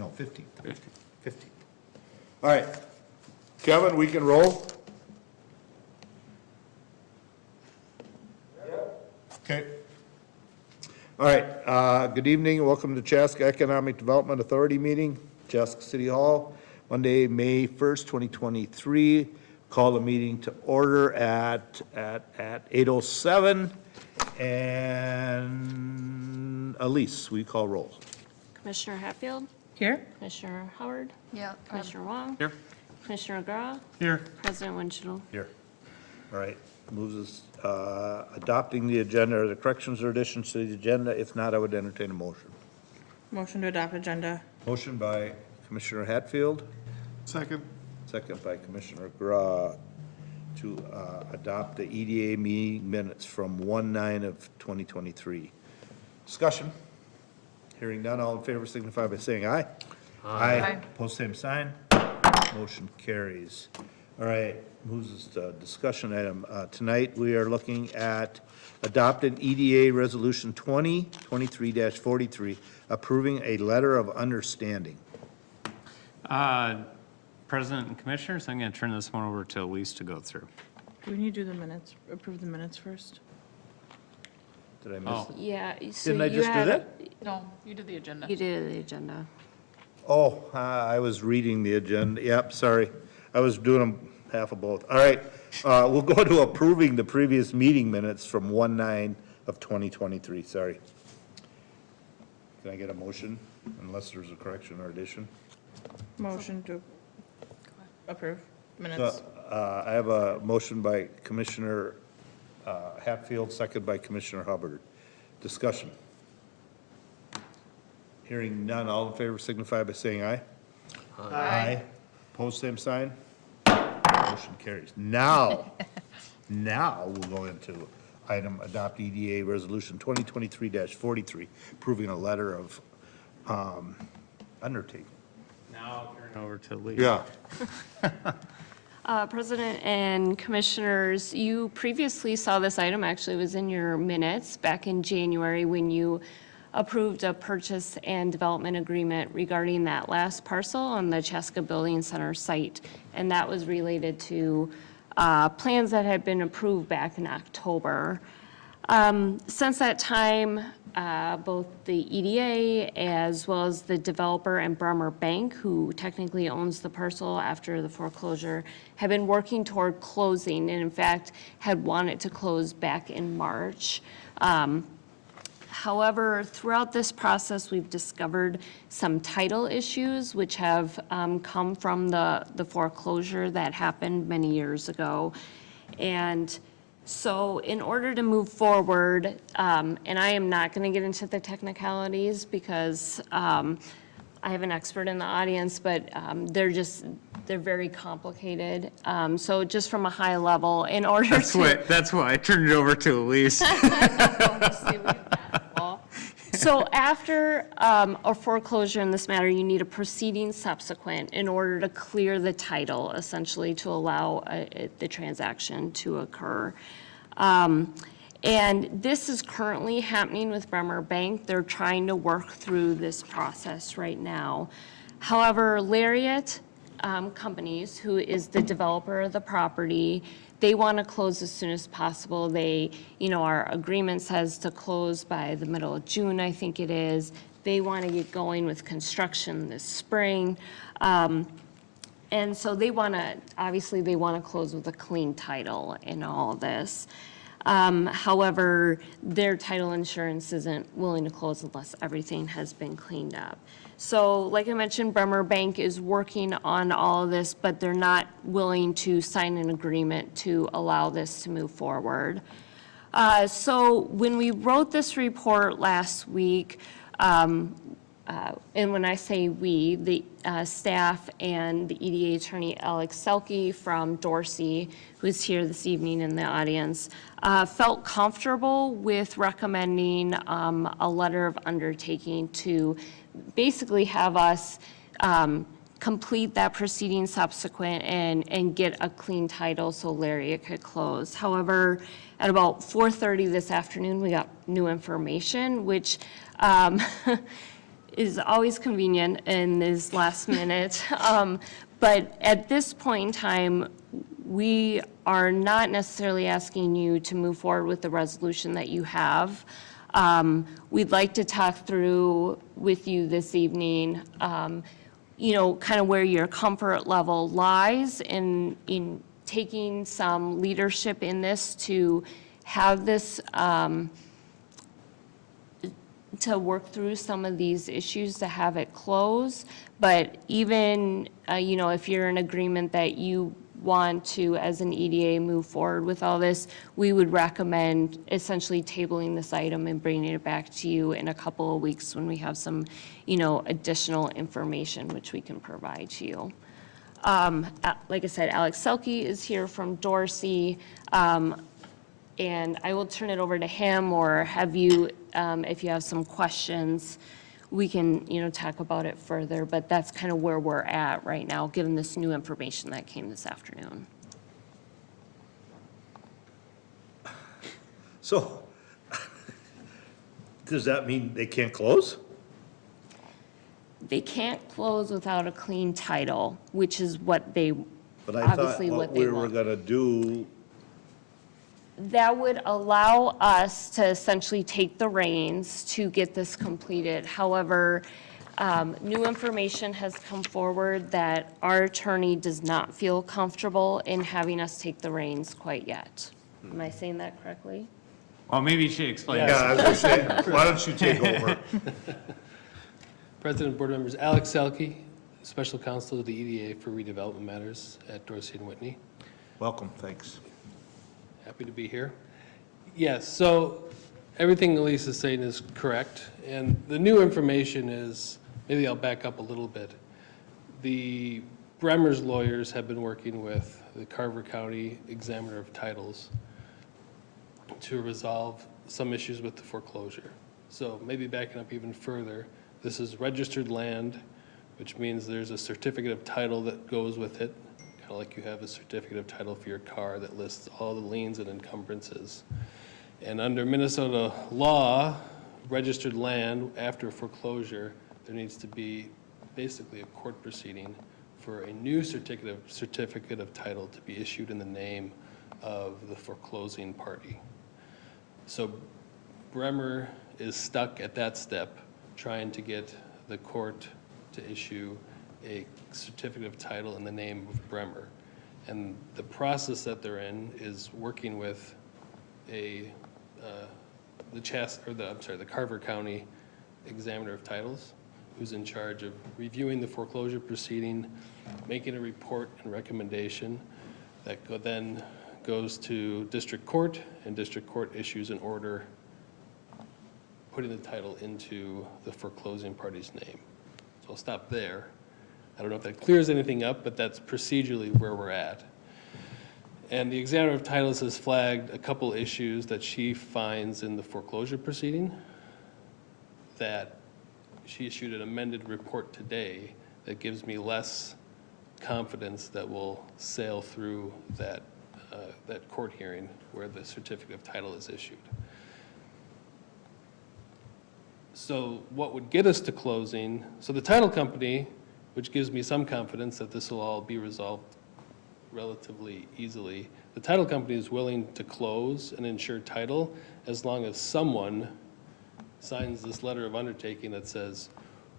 No, 15th. 15th. All right. Kevin, we can roll? Okay. All right, good evening, welcome to Chaska Economic Development Authority meeting, Chaska City Hall, Monday, May 1st, 2023. Call the meeting to order at 8:07, and Elise, we call roll. Commissioner Hatfield? Here. Commissioner Howard? Yeah. Commissioner Wong? Here. Commissioner McGraw? Here. President Winchell? Here. All right, moves us, adopting the agenda, or the corrections or additions to the agenda. If not, I would entertain a motion. Motion to adopt agenda. Motion by Commissioner Hatfield, Second. second by Commissioner McGraw to adopt the EDA meeting minutes from 1/9 of 2023. Discussion. Hearing none, all in favor signify by saying aye. Aye. Post same sign. Motion carries. All right, moves us to discussion item. Tonight, we are looking at adopted EDA Resolution 2023-43, approving a letter of understanding. President and Commissioners, I'm going to turn this one over to Elise to go through. Do we need to do the minutes, approve the minutes first? Did I miss Oh. it? Yeah. So Didn't I you just do had- that? No, you did the agenda. You did the agenda. Oh, I was reading the agenda. Yep, sorry. I was doing them half of both. All right, we'll go to approving the previous meeting minutes from 1/9 of 2023, sorry. Can I get a motion, unless there's a correction or addition? Motion to approve So, minutes. I have a motion by Commissioner Hatfield, second by Commissioner Hubbard. Discussion. Hearing none, all in favor signify by saying aye. Aye. Opposed, same sign. Motion carries. Now we'll go into item adopt EDA Resolution 2023-43, approving a letter of undertaking. Now I'll turn it over to Elise. Yeah. President and Commissioners, you previously saw this item, actually it was in your minutes back in January when you approved a purchase and development agreement regarding that last parcel on the Chaska Building Center site. And that was related to plans that had been approved back in October. Since that time, both the EDA as well as the developer and Bremer Bank, who technically owns the parcel after the foreclosure, have been working toward closing, and in fact had wanted to close back in March. However, throughout this process, we've discovered some title issues which have come from the foreclosure that happened many years ago. And so in order to move forward, and I am not going to get into the technicalities because I have an expert in the audience, but they're very complicated. So just from a high level, in order That's why I turned it over to Elise. So after a foreclosure in this matter, you need a proceeding subsequent in order to clear the title, essentially to allow the transaction to occur. And this is currently happening with Bremer Bank. They're trying to work through this process right now. However, Lariat Companies, who is the developer of the property, they want to close as soon as possible. Our agreement says to close by the middle of June, I think it is. They want to get going with construction this spring. And so they want to close with a clean title in all this. However, their title insurance isn't willing to close unless everything has been cleaned up. So like I mentioned, Bremer Bank is working on all of this, but they're not willing to sign an agreement to allow this to move forward. So when we wrote this report last week, and when I say we, the staff and the EDA attorney Alex Selke from Dorsey, who's here this evening in the audience, felt comfortable with recommending a letter of undertaking to basically have us complete that proceeding subsequent and get a clean title so Lariat could close. However, at about 4:30 this afternoon, we got new information, which is always convenient and is last minute. But at this point in time, we are not necessarily asking you to move forward with the resolution that you have. We'd like to talk through with you this evening, you know, kind of where your comfort level lies in taking some leadership in this to have this, to work through some of these issues to have it close. But even, you know, if you're in agreement that you want to, as an EDA, move forward with all this, we would recommend essentially tabling this item and bringing it back to you in a couple of weeks when we have some, you know, additional information which we can provide to you. Like I said, Alex Selke is here from Dorsey, and I will turn it over to him, or have you, if you have some questions, we can, you know, talk about it further, but that's kind of where we're at right now, given this new information that came this afternoon. So, does that mean they can't close? They can't close without a clean title, which is what they, But I thought obviously what what we they were want. gonna do, That would allow us to essentially take the reins to get this completed. However, new information has come forward that our attorney does not feel comfortable in having us take the reins quite yet. Am I saying that correctly? Well, maybe you should explain. yeah, I was gonna say, why don't you take over? President, board members, Alex Selke, Special Counsel to the EDA for Redevelopment Matters at Dorsey and Whitney. Welcome, thanks. Happy to be here. Yes, so everything Elise is saying is correct, and the new information is, maybe I'll back up a little bit. The Bremer's lawyers have been working with the Carver County Examiner of Titles to resolve some issues with the foreclosure. So maybe backing up even further, this is registered land, which means there's a certificate of title that goes with it, kind of like you have a certificate of title for your car that lists all the liens and encumbrances. And under Minnesota law, registered land after foreclosure, there needs to be basically a court proceeding for a new certificate of title to be issued in the name of the foreclosing party. So Bremer is stuck at that step, trying to get the court to issue a certificate of title in the name of Bremer. And the process that they're in is working with the Carver County Examiner of Titles, who's in charge of reviewing the foreclosure proceeding, making a report and recommendation that then goes to district court, and district court issues an order putting the title into the foreclosing party's name. So I'll stop there. I don't know if that clears anything up, but that's procedurally where we're at. And the Examiner of Titles has flagged a couple issues that she finds in the foreclosure proceeding, that she issued an amended report today that gives me less confidence that we'll sail through that court hearing where the certificate of title is issued. So what would get us to closing, so the title company, which gives me some confidence that this will all be resolved relatively easily, the title company is willing to close and ensure title as long as someone signs this letter of undertaking that says,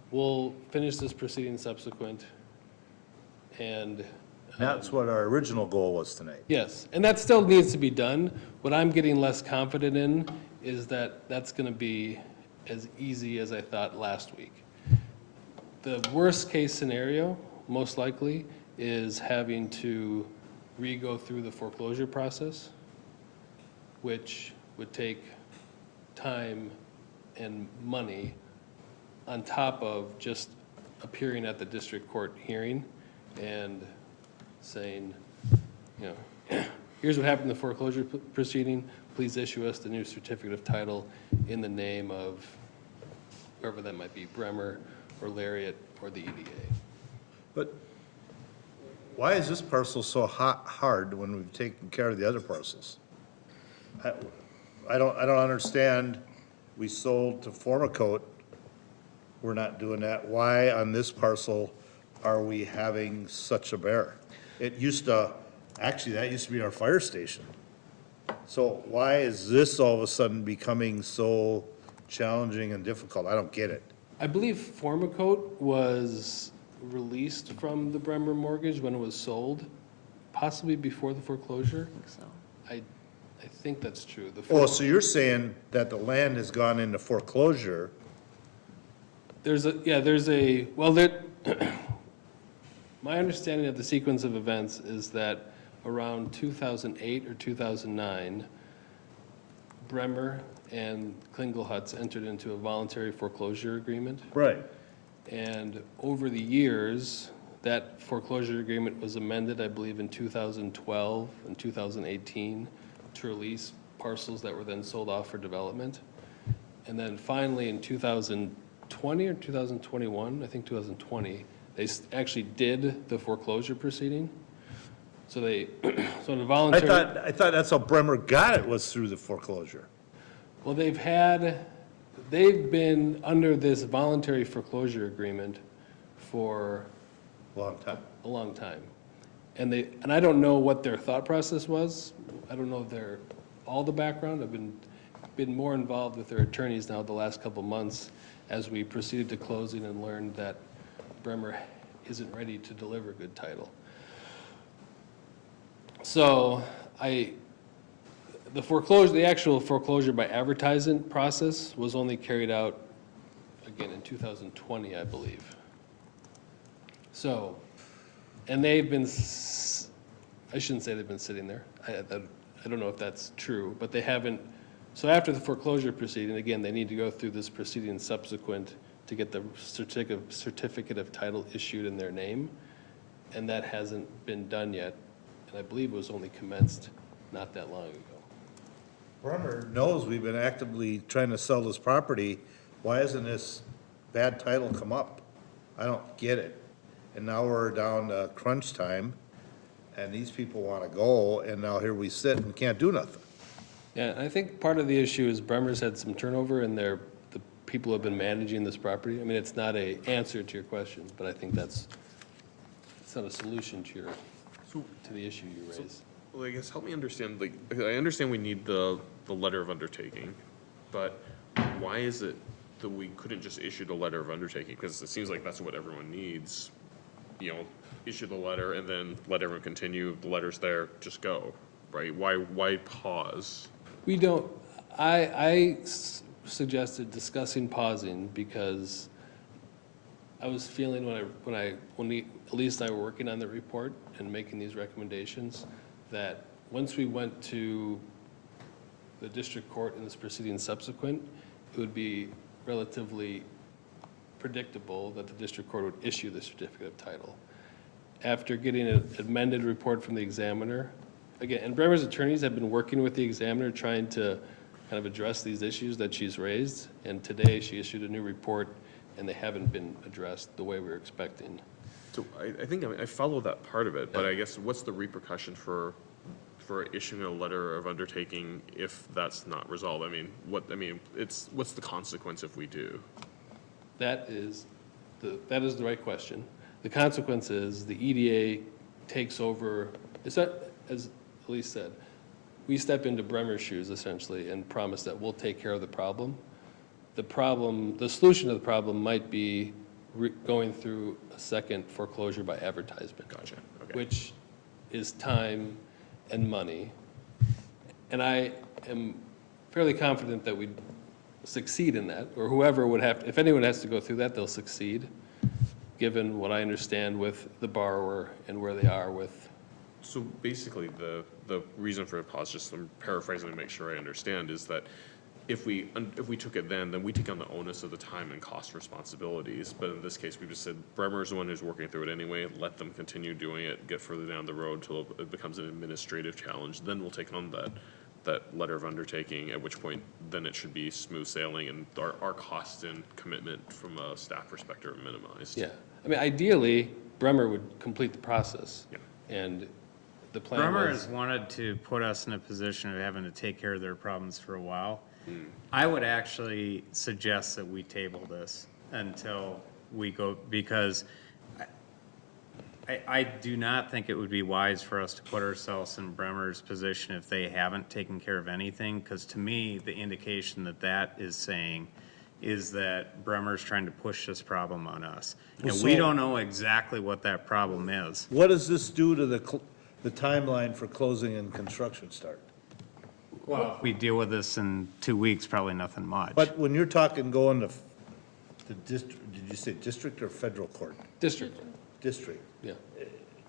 we'll finish this proceeding subsequent, and That's what our original goal was tonight. yes, and that still needs to be done. What I'm getting less confident in is that that's going to be as easy as I thought last week. The worst case scenario, most likely, is having to re-go through the foreclosure process, which would take time and money on top of just appearing at the district court hearing and saying, you know, here's what happened in the foreclosure proceeding, please issue us the new certificate of title in the name of whoever that might be, Bremer or Lariat or the EDA. But why is this parcel so hard when we've taken care of the other parcels? I don't understand. We sold to Formicote we're not doing that? Why on this parcel are we having such a bear? It used to, actually, that used to be our fire station. So why is this all of a sudden becoming so challenging and difficult? I don't get it. I believe Formicote was released from the Bremer mortgage when it was sold, possibly before the foreclosure. So, I think that's true. Oh, so you're saying that the land has gone into foreclosure? There's a, well, my understanding of the sequence of events is that around 2008 or 2009, Bremer and Klingelhutz entered into a voluntary foreclosure agreement. Right. And over the years, that foreclosure agreement was amended, I believe, in 2012 and 2018 to release parcels that were then sold off for development. And then finally, in 2020 or 2021, I think 2020, they actually did the foreclosure proceeding. So they, so the voluntary. I thought that's how Bremer got it, was through the foreclosure. Well, they've been under this voluntary foreclosure agreement for Long time. a long time. And I don't know what their thought process was. I don't know all the background. I've been more involved with their attorneys now the last couple months as we proceeded to closing and learned that Bremer isn't ready to deliver good title. So the actual foreclosure by advertisement process was only carried out, again, in 2020, I believe. So, and they've been, I shouldn't say they've been sitting there. I don't know if that's true, but they haven't. So after the foreclosure proceeding, again, they need to go through this proceeding subsequent to get the certificate of title issued in their name, and that hasn't been done yet. And I believe it was only commenced not that long ago. Bremer knows we've been actively trying to sell this property. Why hasn't this bad title come up? I don't get it. And now we're down to crunch time, and these people want to go, and now here we sit and can't do nothing. Yeah, I think part of the issue is Bremer's had some turnover in the people who have been managing this property. I mean, it's not an answer to your question, but I think it's not a solution to the issue you raised. Well, I guess help me understand, like, I understand we need the letter of undertaking, but why is it that we couldn't just issue the letter of undertaking? Because it seems like that's what everyone needs, issue the letter and then let everyone continue, the letter's there, just go, right? Why pause? We don't, I suggested discussing pausing because I was feeling when Elise and I were working on the report and making these recommendations, that once we went to the district court in this proceeding subsequent, it would be relatively predictable that the district court would issue the certificate of title. After getting an amended report from the examiner, again, and Bremer's attorneys have been working with the examiner trying to kind of address these issues that she's raised, and today she issued a new report and they haven't been addressed the way we were expecting. So I think I follow that part of it, but I guess what's the repercussion for issuing a letter of undertaking if that's not resolved? What's the consequence if we do? That is the right question. The consequence is the EDA takes over. It's not, as Elise said, we step into Bremer's shoes essentially and promise that we'll take care of the problem. The solution to the problem might be going through a second foreclosure by advertisement. Gotcha. Okay. Which is time and money. And I am fairly confident that we'd succeed in that, or whoever would have, if anyone has to go through that, they'll succeed, given what I understand with the borrower and where they are with. So basically, the reason for a pause, just I'm paraphrasing to make sure I understand, is that if we took it then we take on the onus of the time and cost responsibilities. But in this case, we just said Bremer's the one who's working through it anyway. Let them continue doing it, get further down the road till it becomes an administrative challenge. Then we'll take on that letter of undertaking, at which point then it should be smooth sailing and our cost and commitment from a staff perspective are minimized. Yeah, I mean, ideally, Bremer would complete the process. Yeah. And the plan Bremer was, has wanted to put us in a position of having to take care of their problems for a while. I would actually suggest that we table this until we go, because I do not think it would be wise for us to put ourselves in Bremer's position if they haven't taken care of anything, because to me, the indication that that is saying is that Bremer's trying to push this problem on us. And we don't know exactly what that problem is. What does this do to the timeline for closing and construction start? Well, if we deal with this in 2 weeks, probably nothing much. But when you're talking going to the district, did you say district or federal court? District, District. yeah.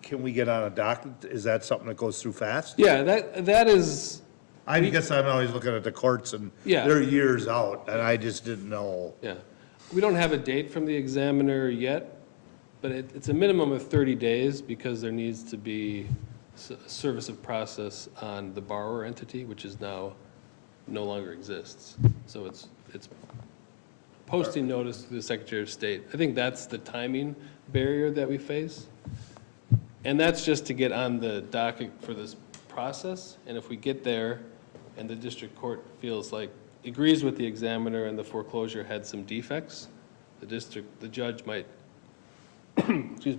Can we get on a docket? Is that something that goes through fast? Yeah, that is, I guess I'm always looking at the courts and Yeah. they're years out, and I just didn't know. yeah. We don't have a date from the examiner yet, but it's a minimum of 30 days because there needs to be a service of process on the borrower entity, which is now, no longer exists. So it's posting notice to the Secretary of State. I think that's the timing barrier that we face. And that's just to get on the docket for this process. And if we get there and the district court feels like, agrees with the examiner and the foreclosure had some defects, the judge might, excuse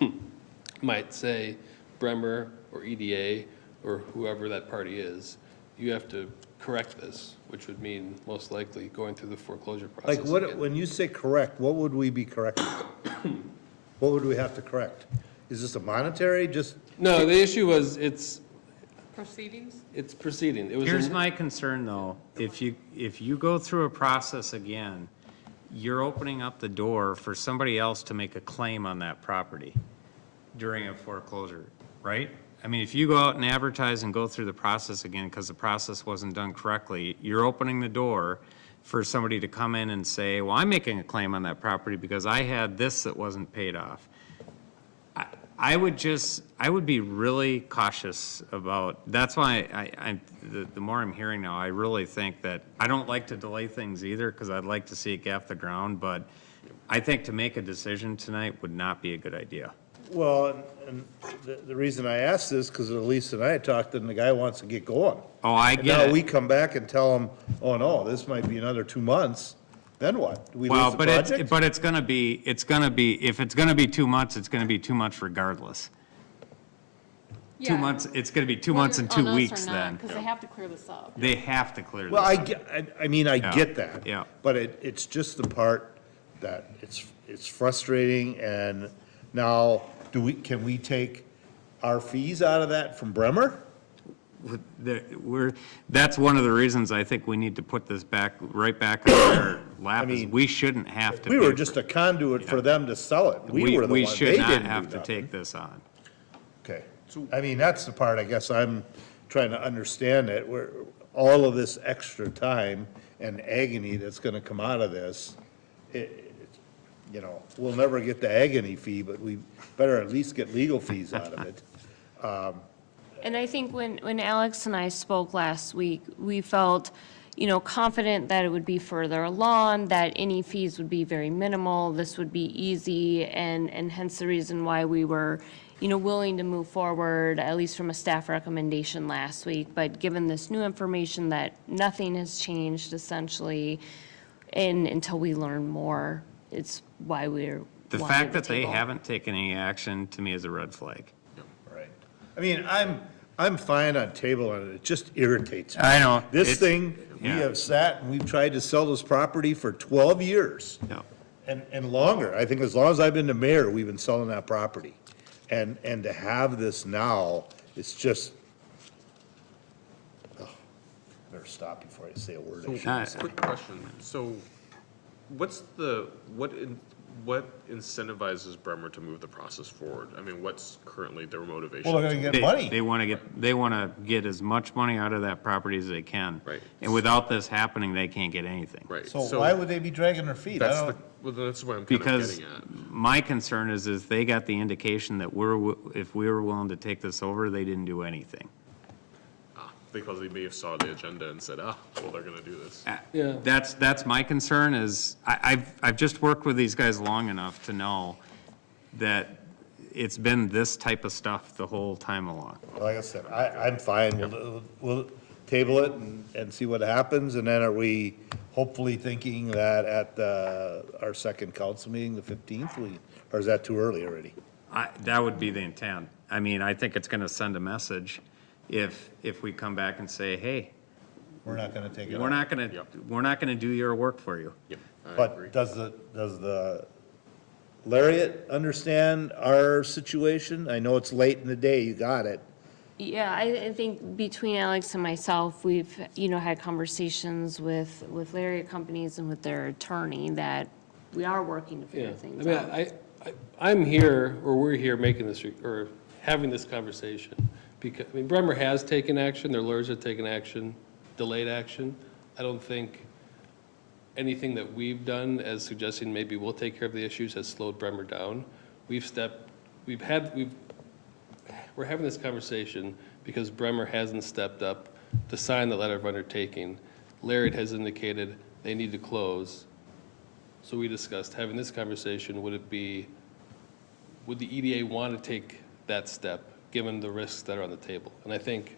me, might say, Bremer or EDA or whoever that party is, you have to correct this, which would mean most likely going through the foreclosure process Like, what, again. when you say correct, what would we be correcting? What would we have to correct? Is this a monetary, just, No, the issue was, Proceedings? it's proceeding. It was Here's my concern, though. If you go through a process again, you're opening up the door for somebody else to make a claim on that property during a foreclosure, right? I mean, if you go out and advertise and go through the process again because the process wasn't done correctly, you're opening the door for somebody to come in and say, well, I'm making a claim on that property because I had this that wasn't paid off. I would be really cautious about, that's why the more I'm hearing now, I really think that, I don't like to delay things either, because I'd like to see it get off the ground, but I think to make a decision tonight would not be a good idea. well, and the reason I asked this, because Elise and I had talked, and the guy wants to get going. Oh, I And get now it. we come back and tell him, oh, no, this might be another 2 months, then what? Do we lose Well, the but project? it's gonna be, if it's gonna be 2 months, it's gonna be 2 months regardless. 2 months, it's gonna be 2 months and 2 weeks then. Because they have to clear this up. They have to clear this. Well, I mean, I Yeah, get that. yeah. But it's just the part that it's frustrating, and now, can we take our fees out of that from Bremer? That's one of the reasons I think we need to put this right back on their lap, is mean, we shouldn't have to. We were pay just a conduit for them to sell it. We were the We ones, should they not didn't have do to nothing. take this on. Okay, I mean, that's the part I guess I'm trying to understand, it, where all of this extra time and agony that's gonna come out of this, we'll never get the agony fee, but we better at least get legal fees out of it. And I think when Alex and I spoke last week, we felt, confident that it would be further along, that any fees would be very minimal, this would be easy, and hence the reason why we were, willing to move forward, at least from a staff recommendation last week. But given this new information that nothing has changed essentially, and until we learn more, it's why we're The wanting fact to that they table. haven't taken any action, to me, is a red flag. Right. I mean, I'm fine on tabling it, it just irritates me. I know. This It's- thing, we yeah. have sat and we've tried to sell this property for 12 years. Yeah. And longer. I think as long as I've been the mayor, we've been selling that property. And to have this now, it's just, better stop before I say a word I shouldn't say. Quick question. So what incentivizes Bremer to move the process forward? I mean, what's currently their motivation? Well, they're gonna get money. They wanna get as much money out of that property as they can. Right. And without this happening, they can't get anything. Right. So why would they be dragging their feet? I That's don't, well, that's what I'm kind of Because getting at. my concern is they got the indication that if we were willing to take this over, they didn't do anything. Because they may have saw the agenda and said, well, they're gonna do this. Yeah. That's my concern, is I've just worked with these guys long enough to know that it's been this type of stuff the whole time along. like I said, I'm fine. We'll table it and see what happens, and then are we hopefully thinking that at our second council meeting, the 15th, or is that too early already? That would be the intent. I mean, I think it's gonna send a message if we come back and say, hey, We're not gonna take it we're on. not gonna do your work for you. Yep, I agree. But does the Lariat understand our situation? I know it's late in the day, you got it. Yeah, I think between Alex and myself, we've, had conversations with Lariat companies and with their attorney that we are working to Yeah, figure things I mean, out. I'm here, or we're here making this, or having this conversation, because, Bremer has taken action, their lawyers have taken action, delayed action. I don't think anything that we've done as suggesting maybe we'll take care of the issues has slowed Bremer down. We're having this conversation because Bremer hasn't stepped up to sign the letter of undertaking. Lariat has indicated they need to close. So we discussed having this conversation, would the EDA want to take that step, given the risks that are on the table? And I think,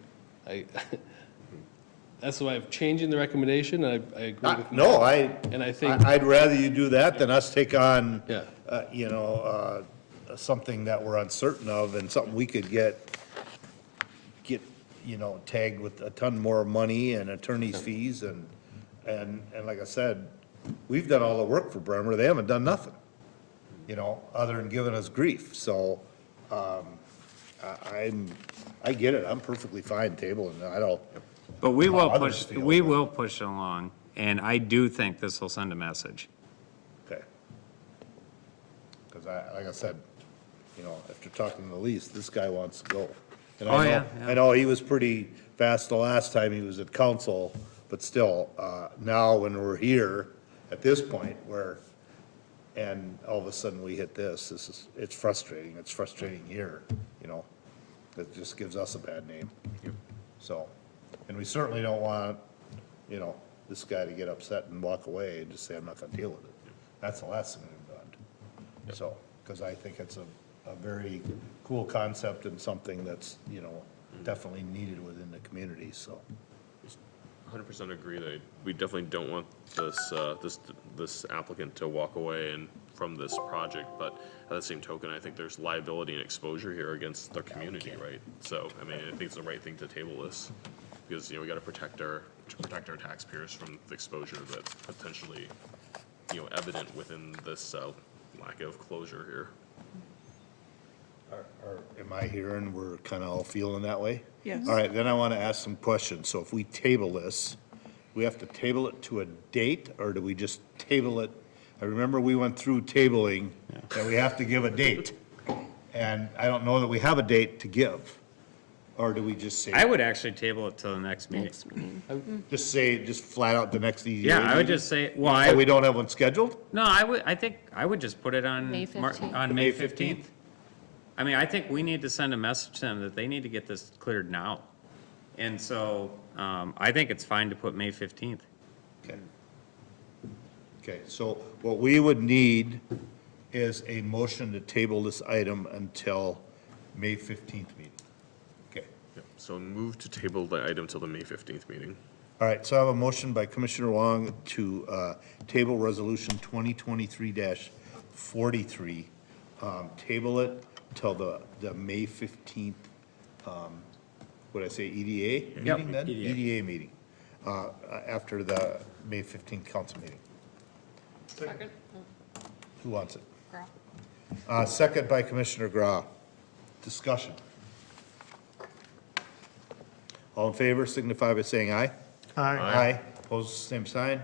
that's why I'm changing the recommendation, and I agree with No, Matt. And I think, I'd rather you do that than us take on, Yeah. something that we're uncertain of and something we could get, tagged with a ton more money and attorney's fees and like I said, we've done all the work for Bremer. They haven't done nothing, other than giving us grief. So, I get it. I'm perfectly fine tabling it. I don't, But we will How others push, feel, we but- will push it along, and I do think this will send a message. okay. Because like I said, after talking to the lease, this guy wants to go. And Oh, yeah, yeah. I know he was pretty fast the last time he was at council, but still, now when we're here at this point and all of a sudden we hit it's frustrating. It's frustrating here, It just gives us a bad name. So, and we certainly don't want, this guy to get upset and walk away and just say, I'm not gonna deal with it. That's the last thing we've done. So, because I think it's a very cool concept and something that's, definitely needed within the community, so. 100% agree that we definitely don't want this applicant to walk away from this project, but at the same token, I think there's liability and exposure here against the community, right? So, I think it's the right thing to table this, because, we gotta protect our taxpayers from the exposure that's potentially, evident within this, lack of closure here. Am I hearing we're kind of all feeling that way? Yes. All right, then I want to ask some questions. So if we table this, we have to table it to a date, or do we just table it? I remember we went through tabling, that we have to give a date. And I don't know that we have a date to give. Or do we just say, I would actually table it till the next meeting. Next meeting. just flat out the next EDA Yeah, I would meeting? just say, Oh, we don't have one scheduled? no, I think I would just put it on. May 15th. On May 15th. I think we need to send a message to them that they need to get this cleared now. And so, I think it's fine to put May 15th. Okay. Okay, so what we would need is a motion to table this item until May 15th meeting. Okay. Yep. So move to table the item till the May 15th meeting. All right, so I have a motion by Commissioner Wong to table Resolution 2023-43. Table it till the May 15th, what'd I say, EDA Yep, meeting then? EDA. EDA meeting, after the May 15th council meeting. Second. Who wants it? Grau. Second by Commissioner Grau. Discussion. All in favor signify by saying aye. Aye. Aye. Opposed, same sign.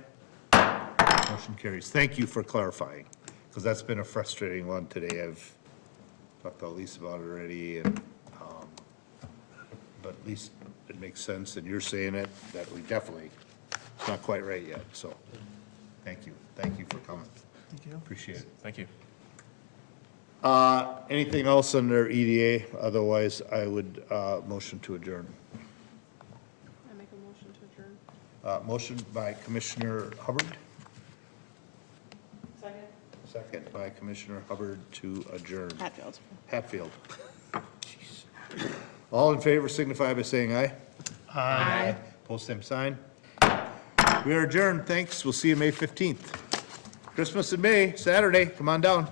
Motion carries. Thank you for clarifying, because that's been a frustrating one today. I've talked to Lisa about it already, and, but at least it makes sense, and you're saying it, that we definitely, it's not quite right yet, so, thank you. Thank you for coming. Thank you. Appreciate it. Thank you. Anything else under EDA? Otherwise, I would, motion to adjourn. I make a motion to adjourn. Motion by Commissioner Hubbard, Second. second by Commissioner Hubbard to adjourn. Hatfield. Hatfield. Jeez. All in favor signify by saying aye. Aye. Post same sign. We are adjourned. Thanks. We'll see you May 15th. Christmas in May, Saturday. Come on down.